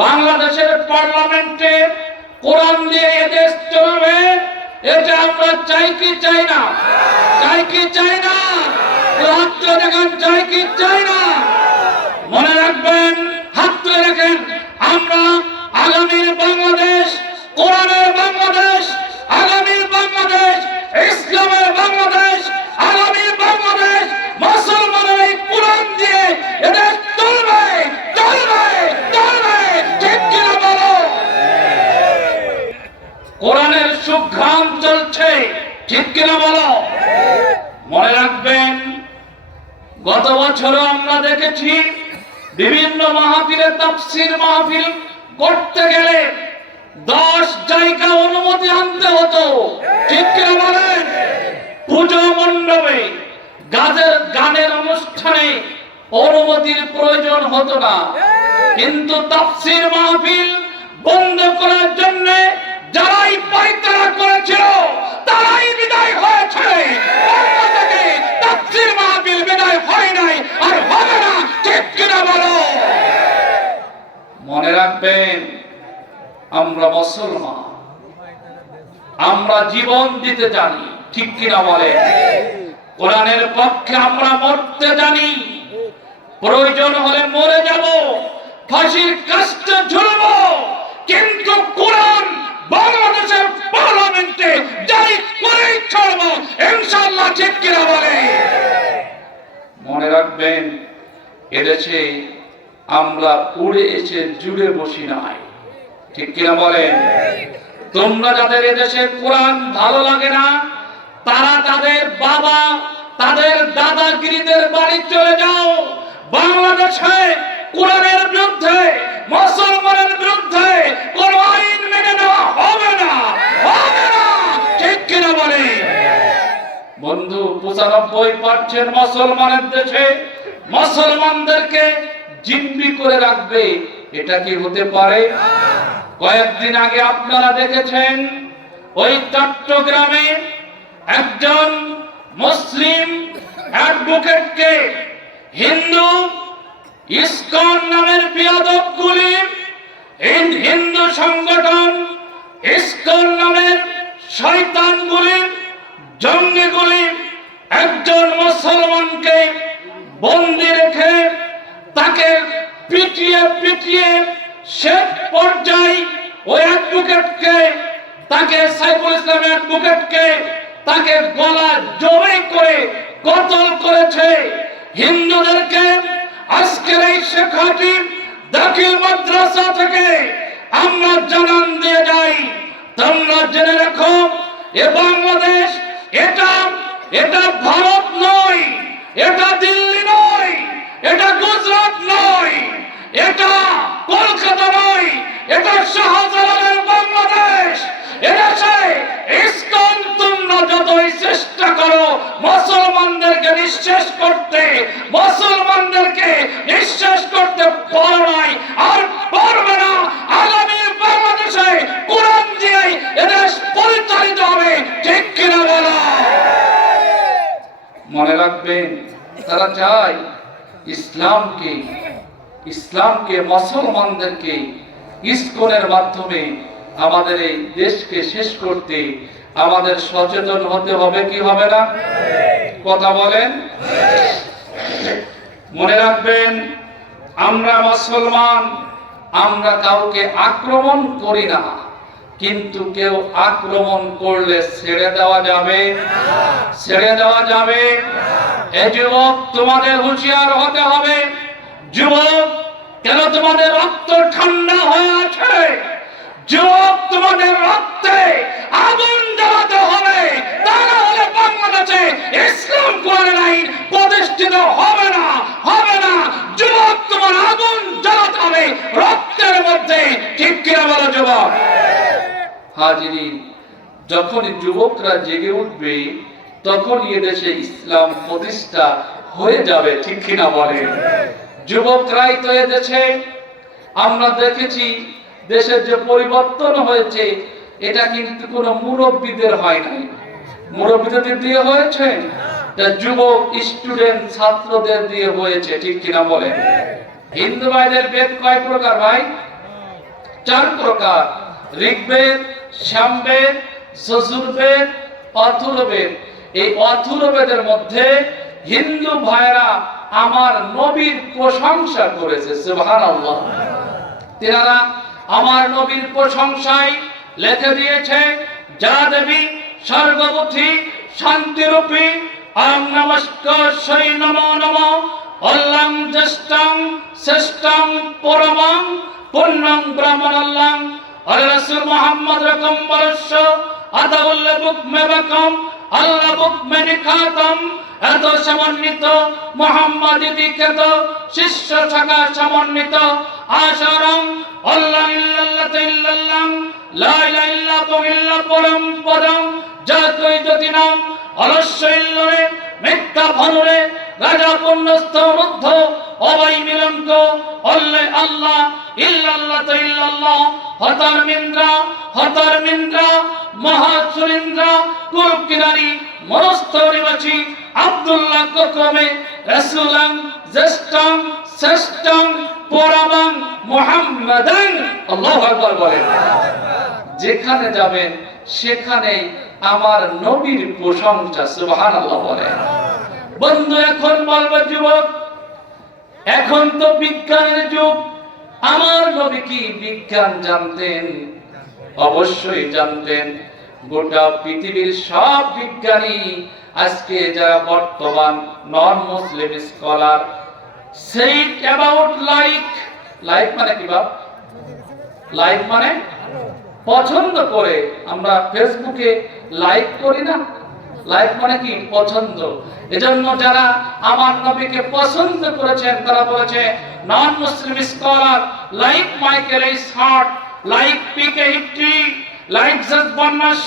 বাংলাদেশের পার্লামেন্টে কোরআন দিয়ে এদেশ চলবে, এটা আমরা চাই কি চাই না? চাই কি চাই না? হাত তুলে দেখেন, চাই কি চাই না? মনে রাখবেন, হাত তুলে দেখেন, আমরা আগামীর বাংলাদেশ, কোরআনের বাংলাদেশ, আগামীর বাংলাদেশ, ইসলামের বাংলাদেশ, আগামীর বাংলাদেশ, মুসলমানের এই কোরআন দিয়ে এদেশ চলবে, চলবে, চলবে, ঠিক কিনা বলো? কোরআনের সুঘ্রাণ চলছে, ঠিক কিনা বলো? মনে রাখবেন, গত বছরও আমরা দেখেছি বিভিন্ন মাহফিলে, তাফসীর মাহফিল করতে গেলে 10 জায়গা অনুমতি আনতে হতো, ঠিক কিনা বলেন? পূজা মণ্ডপে, গানের অনুষ্ঠানে অনুমতির প্রয়োজন হতো না, কিন্তু তাফসীর মাহফিল বন্ধ করার জন্য যারাই পায়তারা করেছিল তারাই বিদায় হয়েছে। তাফসীর মাহফিল বিদায় হয় নাই, আর হবে না, ঠিক কিনা বলো? মনে রাখবেন, আমরা মুসলমান, আমরা জীবন দিতে জানি, ঠিক কিনা বলে? কোরআনের পক্ষে আমরা মরতে জানি, প্রয়োজন হলে মরে যাব, ফাঁসির কাস্টে ঝুলব, কিন্তু কোরআন বাংলাদেশের পার্লামেন্টে জারি করেই ছাড়ব, ইনশাআল্লাহ, ঠিক কিনা বলে? মনে রাখবেন, এদেশে আমরা উড়ে এসে জুড়ে বসি নাই, ঠিক কিনা বলেন? তোমরা যাদের এদেশে কোরআন ভালো লাগে না, তারা তাদের বাবা, তাদের দাদাগিরিদের বাড়ি চলে যাও। বাংলাদেশে কোরআনের বিরুদ্ধে, মুসলমানের বিরুদ্ধে কোন আইন মেনে নেওয়া হবে না, হবে না, ঠিক কিনা বলে? বন্ধু, 95% মুসলমানের দেশে মুসলমানদেরকে জিম্মি করে রাখবে, এটা কি হতে পারে? কয়েকদিন আগে আপনারা দেখেছেন, ওই চট্টগ্রামে একজন মুসলিম অ্যাডভোকেটকে হিন্দু ইসকন নামের বিয়াদবগুলি, হিন্দু সংগঠন ইসকন নামের শয়তানগুলি, জঙ্গিগুলি একজন মুসলমানকে বন্দী রেখে তাকে পিটিয়ে পিটিয়ে শেষ পর্যায়ে ওই অ্যাডভোকেটকে, তাকে সাইফুল ইসলাম অ্যাডভোকেটকে তাকে গলা জবাই করে কতল করেছে। হিন্দুদেরকে আজকের এই শেখাটি দাখিল মাদ্রাসা থেকে আমরা জানান দিয়ে যাই, তোমরা জেনে রাখো, এ বাংলাদেশ, এটা ভারত নয়, এটা দিল্লি নয়, এটা গুজরাট নয়, এটা কলকাতা নয়, এটা শাহজালালের বাংলাদেশ। এদেশে ইসকন তোমরা যতই চেষ্টা করো মুসলমানদেরকে নিঃশেষ করতে, মুসলমানদেরকে নিঃশেষ করতে পারো নাই, আর পারবে না। আগামী বাংলাদেশে কোরআন দিয়েই এদেশ পরিচালিত হবে, ঠিক কিনা বলো? মনে রাখবেন, তারা চায় ইসলামকে মুসলমানদেরকে ইসকনের মাধ্যমে আমাদের এই দেশকে শেষ করতে আমাদের সচেতন হতে হবে, কি হবে না? কথা বলেন। মনে রাখবেন, আমরা মুসলমান, আমরা কাউকে আক্রমণ করি না, কিন্তু কেউ আক্রমণ করলে ছেড়ে দেওয়া যাবে? ছেড়ে দেওয়া যাবে? এই যুবক, তোমাদের হুঁশিয়ার হতে হবে। যুবক, কেন তোমাদের রক্ত ঠান্ডা হয়ে আছে? যুবক, তোমাদের রক্তে আগুন জ্বালাতে হবে, তা না হলে বাংলাদেশে ইসলাম কোরআনের আইন প্রতিষ্ঠিত হবে না, হবে না। যুবক, তোমার আগুন জ্বালাতে হবে রক্তের মধ্যে, ঠিক কিনা বলো যুবক? হাজিরিন, যখনই যুবকরা জেগে উঠবে তখনই এদেশে ইসলাম প্রতিষ্ঠা হয়ে যাবে, ঠিক কিনা বলেন? যুবকরাই তো এদেশে, আমরা দেখেছি দেশের যে পরিবর্তন হয়েছে, এটা কিন্তু কোনো মুরব্বীদের হয় নাই, মুরব্বীদের দিয়ে হয়েছে, যুবক স্টুডেন্ট ছাত্রদের দিয়ে হয়েছে, ঠিক কিনা বলেন? হিন্দু ভাইদের বেদ কয় প্রকার ভাই? 4 প্রকার: ঋগ্বেদ, সামবেদ, যজুর্বেদ, অথর্ববেদ। এই অথর্ববেদের মধ্যে হিন্দু ভাইরা আমার নবীর প্রশংসা করেছে, সুবহানাল্লাহ। তেনারা আমার নবীর প্রশংসায় লিখে দিয়েছে, যা দেবী সর্বভূতি শান্তিরূপী আং নমস্কার নমো নমো অল্লাং জ্যেষ্ঠং শ্রেষ্ঠং পরমং পুণ্যং ব্রাহ্মণল্লাং রাসূল মুহাম্মদ রকম বরস্য আদাউল্লাহ বুকমেবাকম আল্লাহ বুকমেনিখাতম। এত সমন্বিত মুহাম্মাদি দীক্ষিত শিষ্য শাখা সমন্বিত আশারং আল্লাহ ইল্লাল্লাহ ইল্লাল্লাহ লা ইলাহা ইল্লাল্লাহ পরম পদং যতই যদি নাম অলস্য ইল্লরে মিথ্যা ভনুরে রাজা পুণ্যস্থ রুদ্ধ অবাই মিলনক অল্লে আল্লাহ ইল্লাল্লাহ ইল্লাল্লাহ হতার মিন্দ্রা মহাসুরিন্দ্রা কুরকিনারি মনস্তরিবাচী আব্দুল্লাহ ক্রমে রাসূলাং জ্যেষ্ঠং শ্রেষ্ঠং পরমং মুহাম্মাদান। আল্লাহু আকবার বলেন। যেখানে যাবেন সেখানে আমার নবীর প্রশংসা, সুবহানাল্লাহ বলেন। বন্ধু, এখন বলবো যুবক, এখন তো বিজ্ঞানের যুগ। আমার নবী কি বিজ্ঞান জানতেন? অবশ্যই জানতেন। গোটা পৃথিবীর সব বিজ্ঞানী আজকে যারা বর্তমান নন মুসলিম স্কলার সেইট অ্যাবাউট লাইক মানে কি বাপ? লাইক মানে পছন্দ করে। আমরা ফেসবুকে লাইক করি না? লাইক মানে কি? পছন্দ। এজন্য যারা আমার নবীকে পছন্দ করেছেন তারা বলেছে non Muslim scholar like Michael H Hart, like PK Hitti, like জজ বন্নাশ,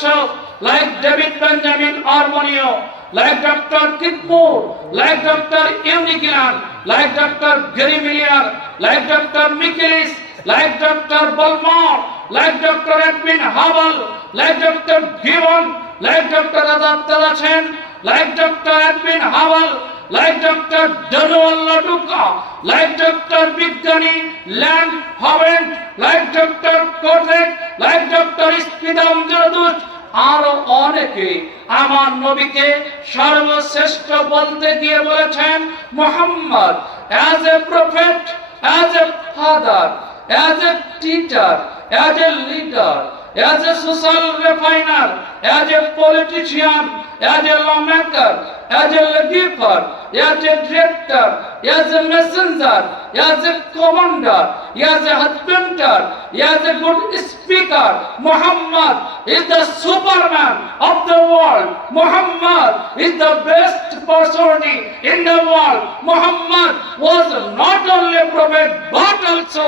লাইক ডেভিড বেঞ্জামিন আরমোনিও, like doctor Keith Moore, like doctor ইউনিকিলান, like doctor Gary Miller, like doctor Michaelis, like doctor বলমর, like doctor Edwin Hubble, like doctor Gibbon, like doctor আদাত্তারা সেন, like doctor Edwin Hubble, like doctor ডনোয়াল্লা ডুকা, like doctor বিজ্ঞানী ল্যান্ড হবেন্ট, like doctor কোটেক, লাইক ডক্টর স্পিদাম জরদুস, আরো অনেকে আমার নবীকে সর্বশ্রেষ্ঠ বলতে গিয়ে বলেছেন Muhammad as a prophet, as a father, as a teacher, as a leader, as a social refiner, as a politician, as a lawmaker, as a lawgiver, as a director, as a messenger, as a commander, as a husbander, as a good speaker. Muhammad is the Superman of the world. Muhammad is the best personality in the world. Muhammad was not only a prophet but also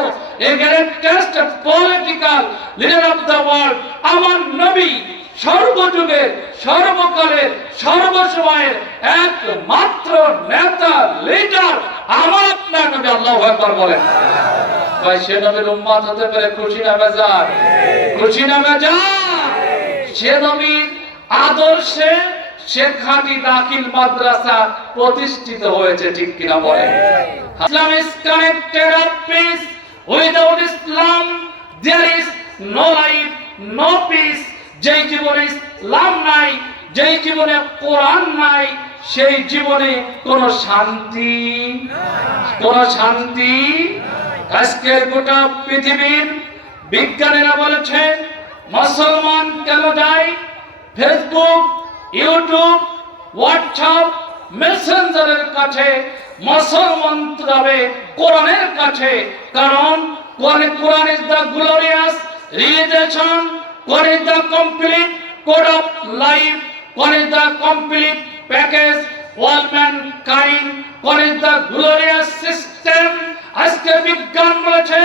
a greatest political leader of the world. আমার নবী সর্বযুগের সর্বকালের সর্বসময়ের একমাত্র নেতা, leader আমার আপনার নবী। আল্লাহু আকবার বলেন। ভাই, সে নবীর উম্মত হতে পেরে খুশি না বেজার? খুশি না বেজার? সে নবীর আদর্শে শেখাটি দাখিল মাদ্রাসা প্রতিষ্ঠিত হয়েছে, ঠিক কিনা বলেন? ইসলাম is connected of peace. Without Islam there is no life, no peace. যেই জীবনে ইসলাম নাই, যেই জীবনে কোরআন নাই, সেই জীবনে কোনো শান্তি, কোনো শান্তি। আজকে গোটা পৃথিবীর বিজ্ঞানীরা বলেছে মুসলমান কেন যায় ফেসবুক, ইউটিউব, হোয়াটসঅ্যাপ, মেসেঞ্জারের কাছে? মুসলমান যাবে কোরআনের কাছে। কারণ Quran is the glorious religion, Quran is the complete code of life. Quran is the complete package all mankind. Quran is the glorious system. আজকে বিজ্ঞান বলেছে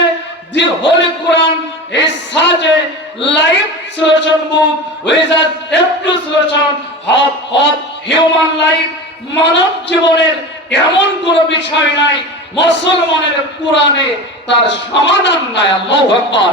the Holy Quran is such a life solution book which has every solution of human life. মানব জীবনের এমন কোন বিষয় নাই মুসলমানের কোরআনে তার সমাধান নাই। আল্লাহু আকবার।